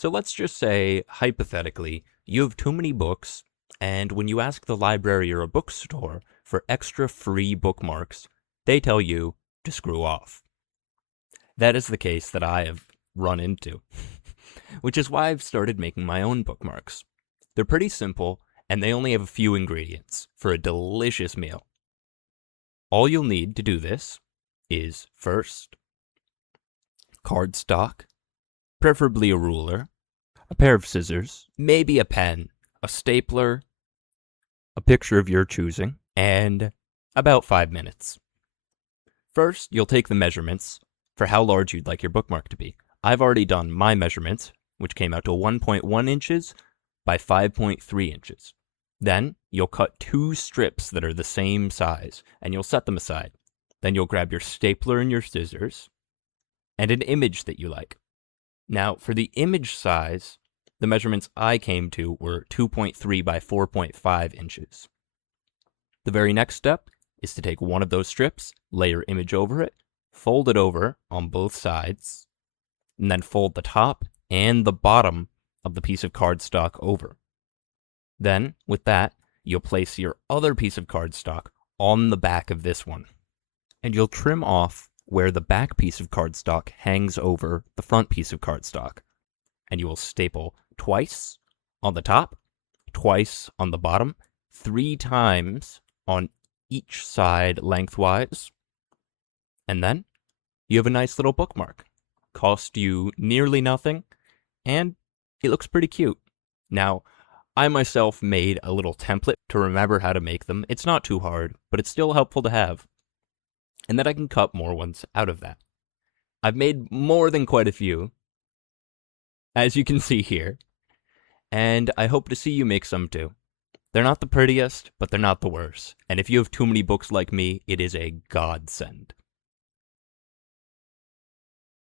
So let's just say, hypothetically, you have too many books, and when you ask the library or a bookstore for extra free bookmarks, they tell you to screw off. That is the case that I have run into, which is why I've started making my own bookmarks. They're pretty simple, and they only have a few ingredients for a delicious meal. All you'll need to do this is, first, cardstock, preferably a ruler, a pair of scissors, maybe a pen, a stapler, a picture of your choosing, and about 5 minutes. First, you'll take the measurements for how large you'd like your bookmark to be. I've already done my measurements, which came out to 1.1 inches by 5.3 inches. Then, you'll cut 2 strips that are the same size, and you'll set them aside. Then you'll grab your stapler and your scissors, and an image that you like. Now, for the image size, the measurements I came to were 2.3 by 4.5 inches. The very next step is to take one of those strips, lay your image over it, fold it over on both sides, and then fold the top and the bottom of the piece of cardstock over. Then, with that, you'll place your other piece of cardstock on the back of this one, and you'll trim off where the back piece of cardstock hangs over the front piece of cardstock, and you will staple twice on the top, twice on the bottom, 3 times on each side lengthwise, and then you have a nice little bookmark. Cost you nearly nothing, and it looks pretty cute. Now, I myself made a little template to remember how to make them. It's not too hard, but it's still helpful to have. And then I can cut more ones out of that. I've made more than quite a few, as you can see here, and I hope to see you make some too. They're not the prettiest, but they're not the worst. And if you have too many books like me, it is a godsend.